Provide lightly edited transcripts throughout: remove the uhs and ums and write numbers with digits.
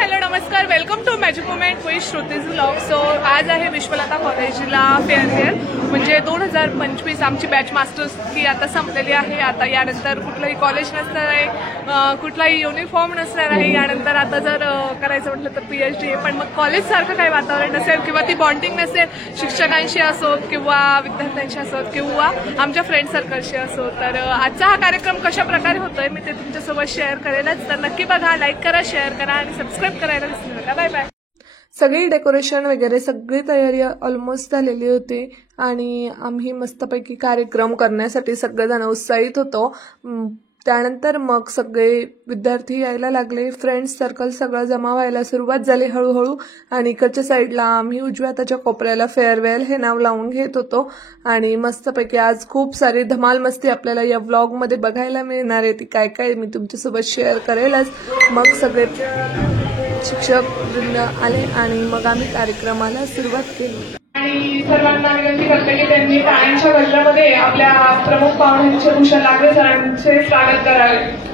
Hello नमस्कार, welcome to magic moment with Shruti's vlog. So आज आहे विश्वलता कॉलेजला फेअरवेल म्हणजे 2025 आमची बॅच मास्टर्स की आता संपलेली आहे. आता यानंतर कुठलंही कॉलेज नसणार आहे, कुठलाही युनिफॉर्म नसणार आहे. यानंतर आता जर करायचं म्हटलं तर PhD. पण मग कॉलेजसारखं काही वातावरण नसेल किंवा ती बॉन्डिंग नसेल शिक्षकांशी असोत किंवा विद्यार्थ्यांशी असोत किंवा आमच्या फ्रेंड सर्कलशी असो. तर आजचा हा कार्यक्रम कशा प्रकारे होतोय मी ते तुमच्यासोबत शेअर करेलच. तर नक्की बघा, लाईक करा, शेअर करा आणि सबस्क्राईब करायला विसरू नका. Bye bye. सगळी डेकोरेशन वगैरे सगळी तयारी ऑलमोस्ट झालेली होती आणि आम्ही मस्तपैकी कार्यक्रम करण्यासाठी सगळेजण उत्साहित होतो. त्यानंतर मग सगळे विद्यार्थी यायला लागले, फ्रेंड्स सर्कल सगळं जमा व्हायला सुरुवात झाली हळूहळू. आणि इकडच्या साईडला आम्ही उजव्या हाताच्या कोपऱ्याला फेअरवेल हे नाव लावून घेत होतो. आणि मस्तपैकी आज खूप सारी धमाल मस्ती आपल्याला या व्लॉगमध्ये बघायला मिळणार आहे. ती काय काय मी तुमच्यासोबत शेअर करेलच. मग सगळे शिक्षक वृंद आले आणि मग आम्ही कार्यक्रमाला सुरुवात केली. आणि सर्वांना विनंती करते की त्यांनी टाळ्यांच्या गजरामध्ये आपल्या प्रमुख पाहुण्यांचे भूषण लागले सरांचे स्वागत करावे.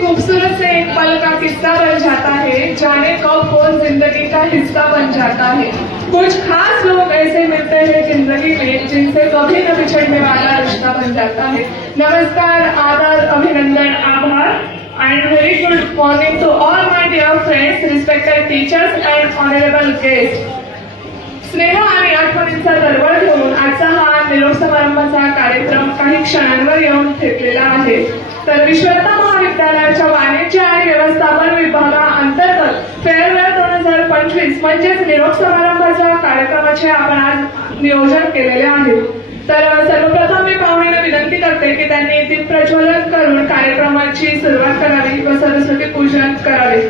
खूबसूरत से एक पल का किस्सा बन जाता है, जाने कब कौन जिंदगी का हिस्सा बन जाता है. कुछ खास लोग ऐसे मिलते हैं जिंदगी में जिनसे कभी न बिछड़ने वाला रिश्ता बन जाता है. नमस्कार, आदर, अभिनंदन, आभार and very good morning to all my dear friends, respected teachers and honorable guests. स्नेह आणि आठवणींचा दरवळ घेऊन आजचा हा निरोप समारंभाचा कार्यक्रम काही क्षणांवर येऊन ठेपलेला आहे. तर विश्वलता महाविद्यालयाच्या वाणिज्य आणि व्यवस्थापन विभागाअंतर्गत फेअरवेल 2025 म्हणजेच निरोप समारंभाच्या कार्यक्रमाचे आपण आज नियोजन केलेले आहे. तर सर्वप्रथम मी पाहुण्यांना विनंती करते की त्यांनी दीप प्रज्वलन करून कार्यक्रमाची सुरुवात करावी व सरस्वती पूजन करावे.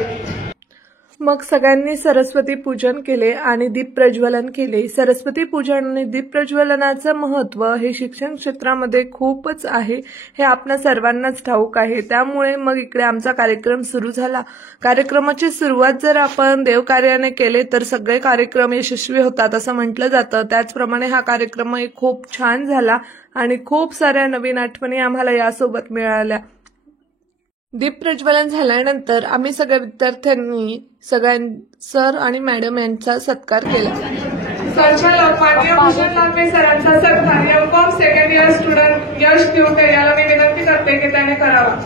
मग सगळ्यांनी सरस्वती पूजन केले आणि दीप प्रज्वलन केले. सरस्वती पूजन आणि दीप प्रज्वलनाचं महत्त्व हे शिक्षण क्षेत्रामध्ये खूपच आहे हे आपल्या सर्वांनाच ठाऊक आहे. त्यामुळे मग इकडे आमचा कार्यक्रम सुरू झाला. कार्यक्रमाची सुरुवात जर आपण देवकार्याने केले तर सगळे कार्यक्रम यशस्वी होतात असं म्हटलं जातं. त्याचप्रमाणे हा कार्यक्रम खूप छान झाला आणि खूप साऱ्या नवीन आठवणी आम्हाला यासोबत मिळाल्या. दीप प्रज्वलन झाल्यानंतर आम्ही सगळ्या विद्यार्थ्यांनी सर आणि मॅडम यांचा सत्कार केला. संचालक माननीय भूषण लांबे सरांचा सत्कार एम.कॉम सेकंड इयर स्टुडंट यश दिवटे याला मी विनंती करते की त्याने करावा.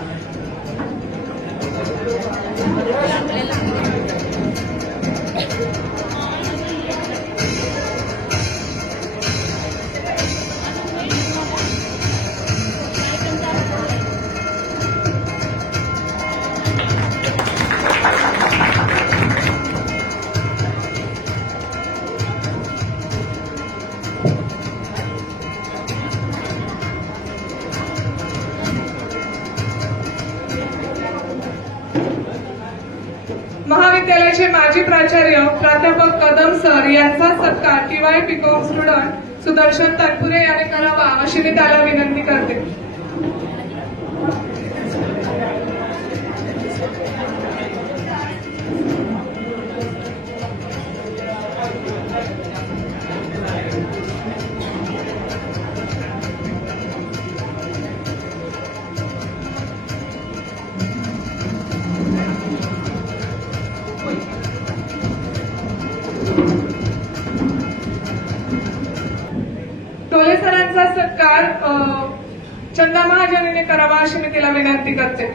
महाविद्यालयाचे माजी प्राचार्य प्राध्यापक कदम सर यांचा सत्कार TY BCom student Sudarshan Tanpure याने करावा अशी मी त्याला विनंती करते. टोले सरांचा सत्कार चंदा महाजनीने करावा अशी मी तिला विनंती करते.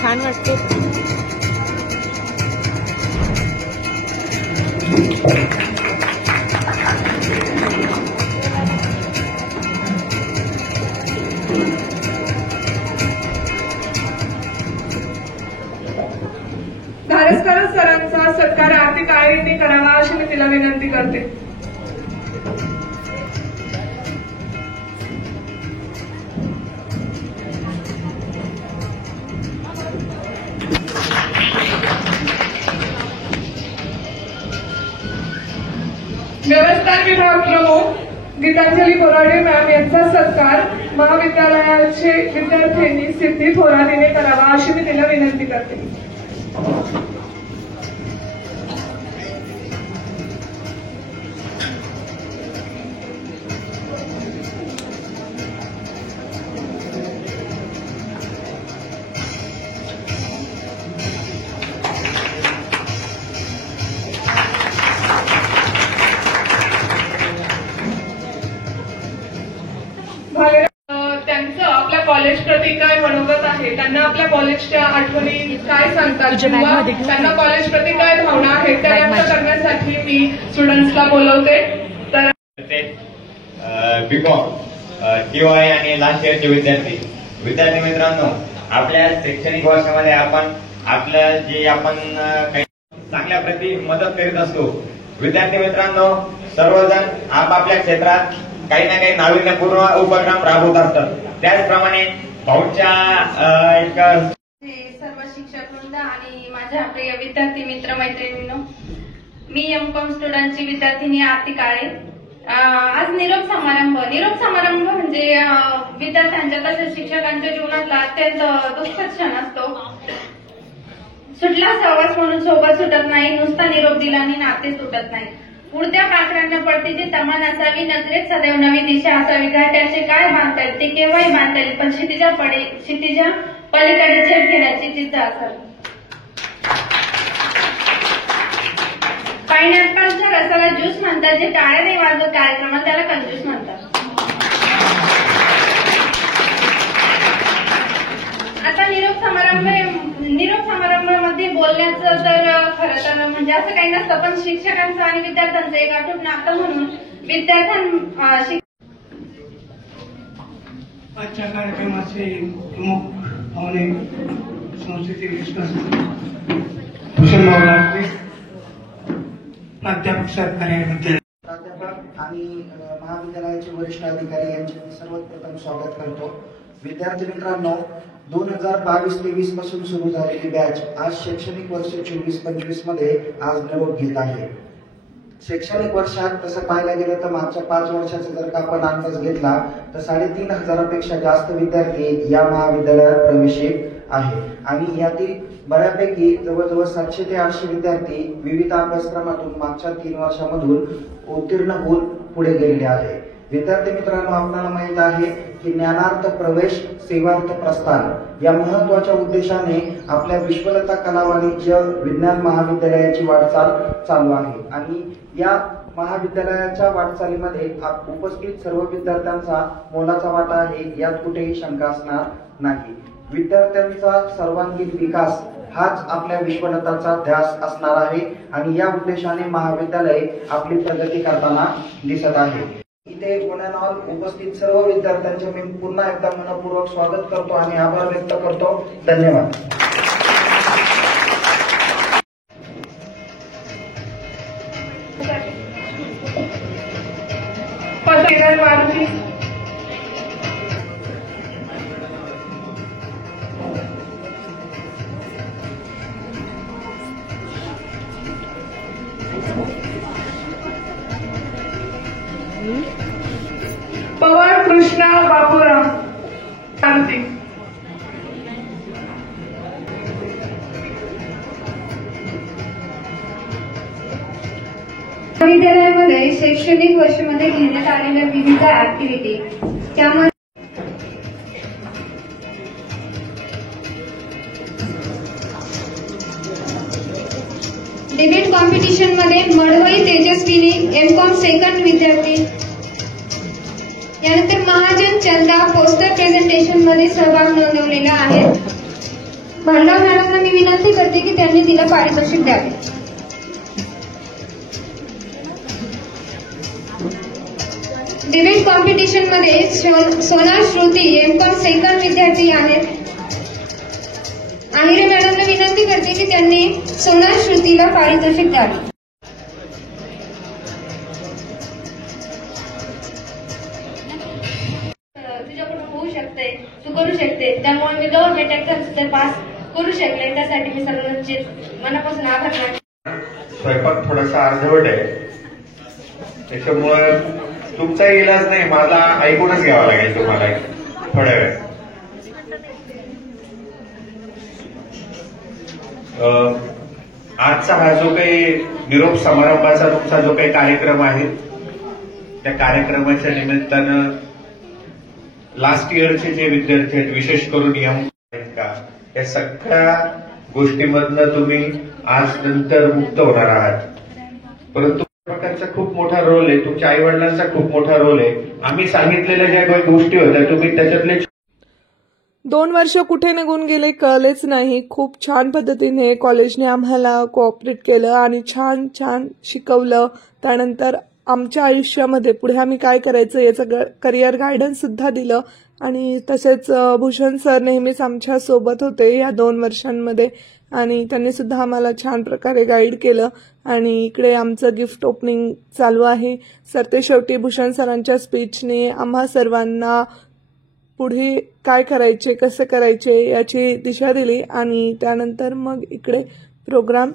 छान वाटते. आरती काळेंनी करावा अशी मी तिला विनंती करते. व्यवस्थान विभाग प्रमुख गीतांजली बोराडे मॅम यांचा सत्कार महाविद्यालयाचे विद्यार्थ्यांनी सिद्धी थोरात करावा अशी मी तिला विनंती करते. त्यांचं आपल्या कॉलेज प्रती काय मनोगत आहे, त्यांना आपल्या कॉलेजच्या आठवणी काय सांगतात किंवा त्यांना कॉलेज प्रती काय भावना आहेत त्या व्यक्त करण्यासाठी मी स्टुडंट्सला बोलवते. तर बीकॉम टीवाय आणि लास्ट इयरचे विद्यार्थी मित्रांनो, आपल्या शैक्षणिक वर्षामध्ये आपण आपल्या जे आपण काही चांगल्या प्रती मदत करीत असतो. विद्यार्थी मित्रांनो, सर्वजण आपापल्या क्षेत्रात काही ना काही नाविन्यपूर्ण उपक्रम राबवत असतात. त्याचप्रमाणे भाऊच्या एक सर्व शिक्षक वृंद आणि माझ्या प्रिय विद्यार्थी मित्र मैत्रिणींनो, मी एमकॉम स्टुडंटची विद्यार्थिनी आरती काळे. आज निरोप समारंभ म्हणजे विद्यार्थ्यांच्या तसेच शिक्षकांच्या जीवनातला अत्यंत दुःखद क्षण असतो. सुटला सहवास म्हणून सोबत सुटत नाही, नुसता निरोप दिल्याने नाते सुटत नाही. उडत्या पाखरांना पडतीची तमान असावी, नजरेत सदैव नवी दिशा असावी. घाट्याचे काय बांधता येईल ते केव्हाही बांधता येईल, पण क्षितिजा पलीकडे झेप घेण्याची जिद्द असावी. पायनॅपलच्या रसाला ज्यूस म्हणतात, जे टाळ्या नाही वाजवत कार्यक्रमात त्याला कंजूस म्हणतात. आता निरोप समारंभामध्ये बोलण्याचं तर खरं तर म्हणजे असं काही नसतं, पण शिक्षकांचं आणि विद्यार्थ्यांचं एक अटूट नातं म्हणून आजच्या कार्यक्रमाचे प्रमुख पाहुणे संस्थेचे भूषण भाऊ लाटके, प्राध्यापक सरकारी प्राध्यापक आणि महाविद्यालयाचे वरिष्ठ अधिकारी यांचे सर्वप्रथम स्वागत करतो. विद्यार्थी मित्रांनो, 2022-23 पासून सुरू झालेली बॅच आज शैक्षणिक वर्ष 24-25 मध्ये आज निरोप घेत आहे. शैक्षणिक वर्षात तसं पाहायला गेलं तर मागच्या 5 वर्षाचा जर का आपण अंदाज घेतला तर 3,500पेक्षा जास्त विद्यार्थी या महाविद्यालयात प्रवेशित आहे आणि यातील बऱ्यापैकी जवळजवळ 700 ते 800 विद्यार्थी विविध अभ्यासक्रमातून मागच्या 3 वर्षामधून उत्तीर्ण होऊन पुढे गेलेले आहे. विद्यार्थी मित्रांनो, आपल्याला माहित आहे की ज्ञानार्थ प्रवेश सेवार्थ प्रस्थान या महत्वाच्या उद्देशाने आपल्या विश्वलता कला वाणिज्य विज्ञान महाविद्यालयाची वाटचाल चालू आहे आणि या महाविद्यालयाच्या वाटचालीमध्ये उपस्थित सर्व विद्यार्थ्यांचा मोलाचा वाटा आहे, यात कुठेही शंका असणार नाही. विद्यार्थ्यांचा सर्वांगीण विकास हाच आपल्या विश्वलताचा ध्यास असणार आहे आणि या उद्देशाने महाविद्यालय आपली प्रगती करताना दिसत आहे. इथे पुण्यावर उपस्थित सर्व विद्यार्थ्यांचे मी पुन्हा एकदा मनपूर्वक स्वागत करतो आणि आभार व्यक्त करतो. धन्यवाद. पवार कृष्णा बाबूराव क्रांती. महाविद्यालयामध्ये शैक्षणिक वर्षामध्ये घेण्यात आलेल्या विविध ऍक्टिव्हिटी त्यामध्ये डिबेट कॉम्पिटिशन मध्ये मडवई तेजस्विनी एमकॉम सेकंड विद्यार्थी, यानंतर महाजन चंदा पोस्टर प्रेझेंटेशन मध्ये सहभाग नोंदवलेला आहे. भांडाव मॅडमना मी विनंती करते की त्यांनी तिला पारितोषिक द्यावे. डिबेट कॉम्पिटिशन मध्ये सोना श्रुती एमकॉम सेकंड विद्यार्थी आहेत. आहिरे मॅडमना विनंती करते की त्यांनी सोना श्रुतीला पारितोषिक द्यावे. त्यामुळे मी गव्हर्नमेंट एक्झाम सुद्धा पास करू शकले. त्यासाठी मी सर्वांचे मनापासून आभार मानते. स्वयंपाक थोडासा अर्धवट आहे, त्याच्यामुळे तुमचा इलाज नाही, मला ऐकूनच घ्यावा लागेल तुम्हाला थोड्या वेळ. आजचा हा जो काही निरोप समारंभाचा तुमचा जो काही कार्यक्रम आहे, त्या कार्यक्रमाच्या निमित्तानं लास्ट इयरचे जे विद्यार्थी आहेत, विशेष करून आहेत का, या सगळ्या गोष्टीमधनं तुम्ही आज नंतर मुक्त होणार आहात. परंतु प्रकारचा खूप मोठा रोल आहे, तुमच्या आई वडिलांचा खूप मोठा रोल आहे. आम्ही सांगितलेल्या ज्या काही गोष्टी होत्या तुम्ही त्याच्यातले 2 वर्ष कुठे निघून गेले कळलेच नाही. खूप छान पद्धतीने कॉलेजने आम्हाला कोऑपरेट केलं आणि छान छान शिकवलं. त्यानंतर आमच्या आयुष्यामध्ये पुढे आम्ही काय करायचं याचं करिअर गायडन्स सुद्धा दिलं. आणि तसेच भूषण सर नेहमीच आमच्या सोबत होते या 2 वर्षांमध्ये आणि त्यांनी सुद्धा आम्हाला छान प्रकारे गाईड केलं. आणि इकडे आमचं गिफ्ट ओपनिंग चालू आहे. सरतेशेवटी भूषण सरांच्या स्पीचने आम्हा सर्वांना पुढे काय करायचे, कसे करायचे याची दिशा दिली. आणि त्यानंतर मग इकडे प्रोग्राम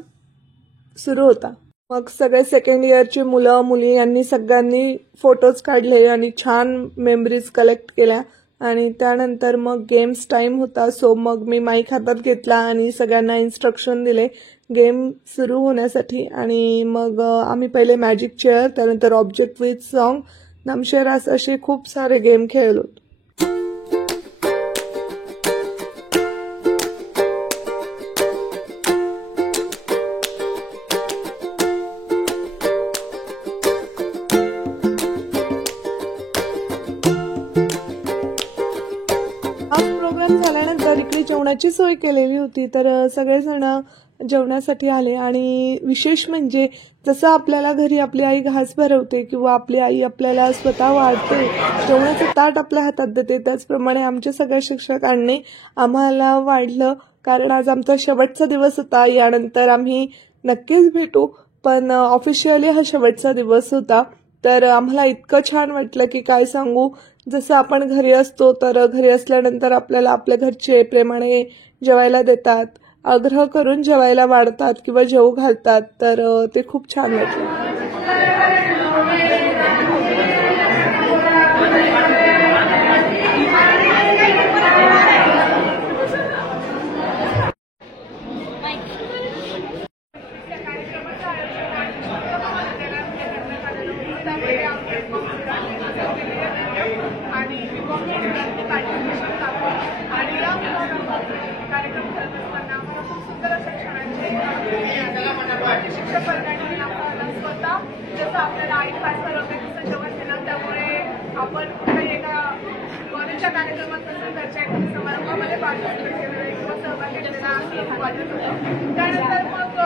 सुरू होता. मग सगळे सेकंड इयरचे मुलं मुली यांनी सगळ्यांनी फोटोज काढले आणि छान मेमरीज कलेक्ट केल्या. आणि त्यानंतर मग गेम्स टाइम होता. सो मग मी माईक हातात घेतला आणि सगळ्यांना इन्स्ट्रक्शन दिले गेम सुरू होण्यासाठी. आणि मग आम्ही पहिले मॅजिक चेअर, त्यानंतर ऑब्जेक्ट विथ सॉन्ग, नमशेरास असे खूप सारे गेम खेळलो. प्रोग्राम झाल्यानंतर इकडे जेवणाची सोय केलेली होती, तर सगळेजण जेवणासाठी आले. आणि विशेष म्हणजे जसं आपल्याला घरी आपली आई घास भरवते किंवा आपली आई आपल्याला स्वतः वाढते, जेवणाचं ताट आपल्या हातात देते, त्याचप्रमाणे आमच्या सगळ्या शिक्षकांनी आम्हाला वाढलं. कारण आज आमचा शेवटचा दिवस होता. यानंतर आम्ही नक्कीच भेटू, पण ऑफिशियली हा शेवटचा दिवस होता. तर आम्हाला इतकं छान वाटलं की काय सांगू. जसं आपण घरी असतो तर घरी असल्यानंतर आपल्याला आपल्या घरचे प्रेमाने जेवायला देतात, आग्रह करून जेवायला वाढतात किंवा जेवू घालतात, तर ते खूप छान वाटलं. कार्यक्रम करत असताना आम्हाला खूप सुंदर अशा क्षणांचे शिक्षक वर्गाने आम्हाला स्वतः जसं आपल्याला आई पास करवते तसं जेवण दिलं. त्यामुळे आपण कुठल्याही एका कॉलेजच्या कार्यक्रमात कसं घरच्या समारंभामध्ये पार्टिसिपेट केलेलं किंवा सहभागी घेतलेला असं वाटत होतं. त्यानंतर मग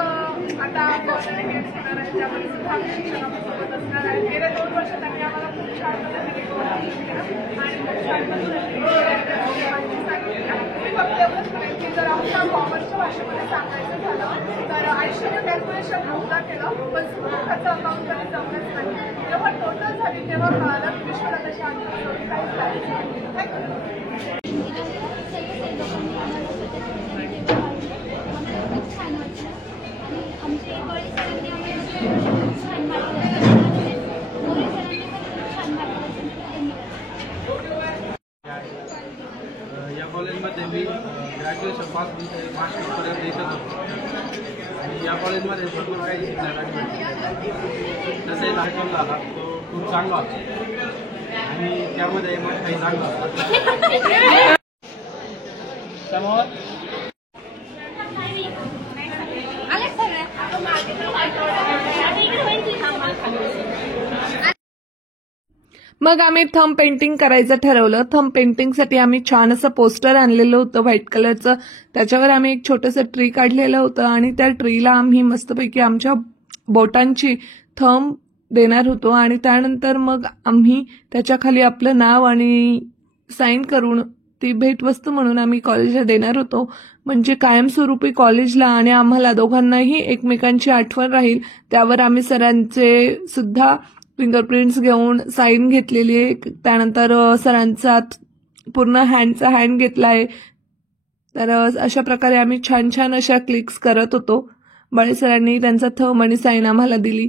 आता कॉलेज गेम्स होणार आहे, त्यामध्ये सुद्धा आम्ही शिक्षकांसोबत असणार आहे. गेल्या 2 वर्षात आम्ही आम्हाला खूप छान पद्धतीने कोऑर्डिनेशन केलं आणि खूप छान पद्धतीने माहिती सांगितली. मी फक्त एवढंच म्हणेन की जर आमच्या कॉमर्सच्या भाषेमध्ये सांगायचं झालं तर आयुष्याचं कॅल्क्युलेशन नव्हता केलं, पण सुखाचं अकाउंट कधी जमलंच नाही. जेव्हा टोटल झाली तेव्हा कळालं की विश्वनाथाची आधी काहीच या कॉलेजमध्ये मी ग्रॅज्युएशन पासून ते मास्टरपर्यंत येतच होतो आणि या कॉलेजमध्ये भरपूर काही शिकण्याला भेटलं. तसंही लहान झाला तो खूप चांगला होता आणि त्यामध्ये मग काही चांगलं होतं. मग आम्ही थंब पेंटिंग करायचं ठरवलं. थंब पेंटिंगसाठी आम्ही छान असं पोस्टर आणलेलं होतं व्हाईट कलरचं. त्याच्यावर आम्ही एक छोटंसं ट्री काढलेलं होतं आणि त्या ट्रीला आम्ही मस्तपैकी आमच्या बोटांची थंब देणार होतो. आणि त्यानंतर मग आम्ही त्याच्याखाली आपलं नाव आणि साईन करून ती भेटवस्तू म्हणून आम्ही कॉलेजला देणार होतो. म्हणजे कायमस्वरूपी कॉलेजला आणि आम्हाला दोघांनाही एकमेकांची आठवण राहील. त्यावर आम्ही सरांचे सुद्धा फिंगरप्रिंट्स घेऊन साईन घेतलेली आहे. त्यानंतर सरांचा पूर्ण हँडचा हँड घेतला आहे. तर अशा प्रकारे आम्ही छान छान अशा क्लिक्स करत होतो. बळे सरांनी त्यांचा थंब आणि साईन आम्हाला दिली.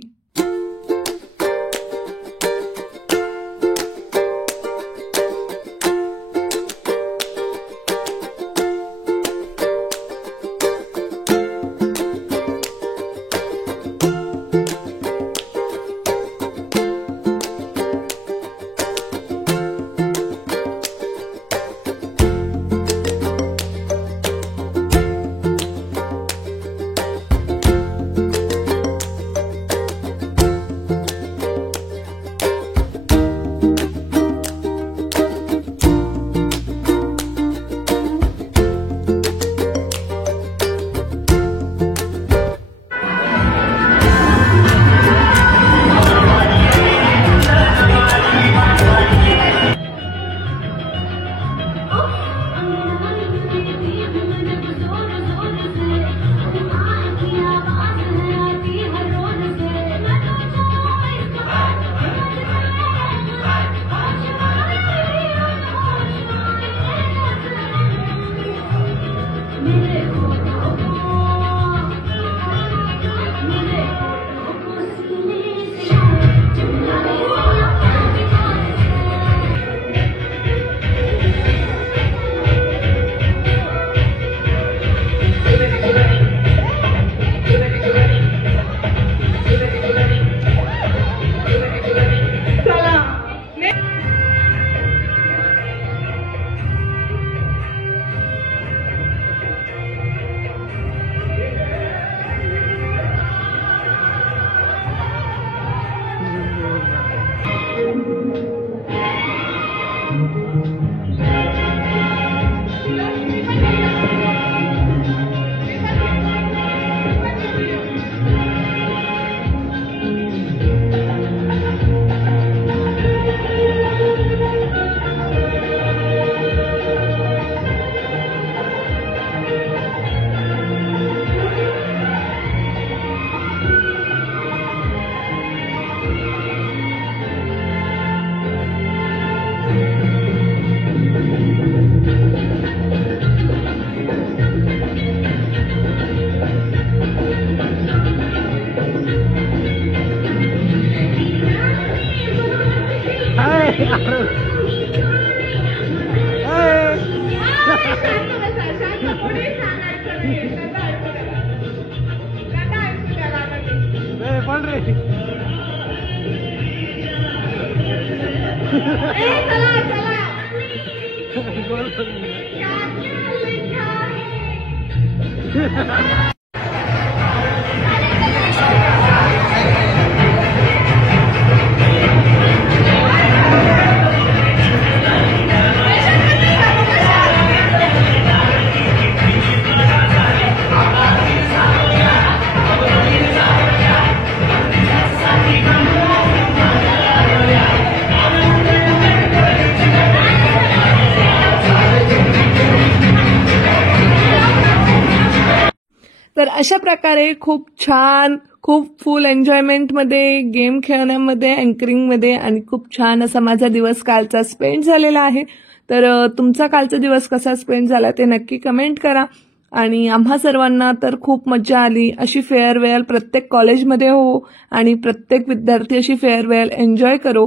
तर अशा प्रकारे खूप छान, खूप फुल एन्जॉयमेंटमध्ये, गेम खेळण्यामध्ये, अँकरिंगमध्ये आणि खूप छान असा माझा दिवस कालचा स्पेंड झालेला आहे. तर तुमचा कालचा दिवस कसा स्पेंड झाला ते नक्की कमेंट करा. आणि आम्हा सर्वांना तर खूप मजा आली. अशी फेअरवेल प्रत्येक कॉलेजमध्ये हो आणि प्रत्येक विद्यार्थी अशी फेअरवेल एन्जॉय करो.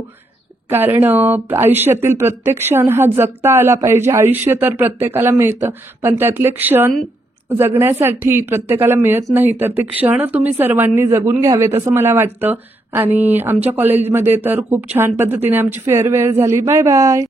कारण आयुष्यातील प्रत्येक क्षण हा जगता आला पाहिजे. आयुष्य तर प्रत्येकाला मिळतं, पण त्यातले क्षण जगण्यासाठी प्रत्येकाला मिळत नाही. तर ते क्षण तुम्ही सर्वांनी जगून घ्यावेत असं मला वाटतं. आणि आमच्या कॉलेजमध्ये तर खूप छान पद्धतीने आमची फेअरवेल झाली. Bye bye.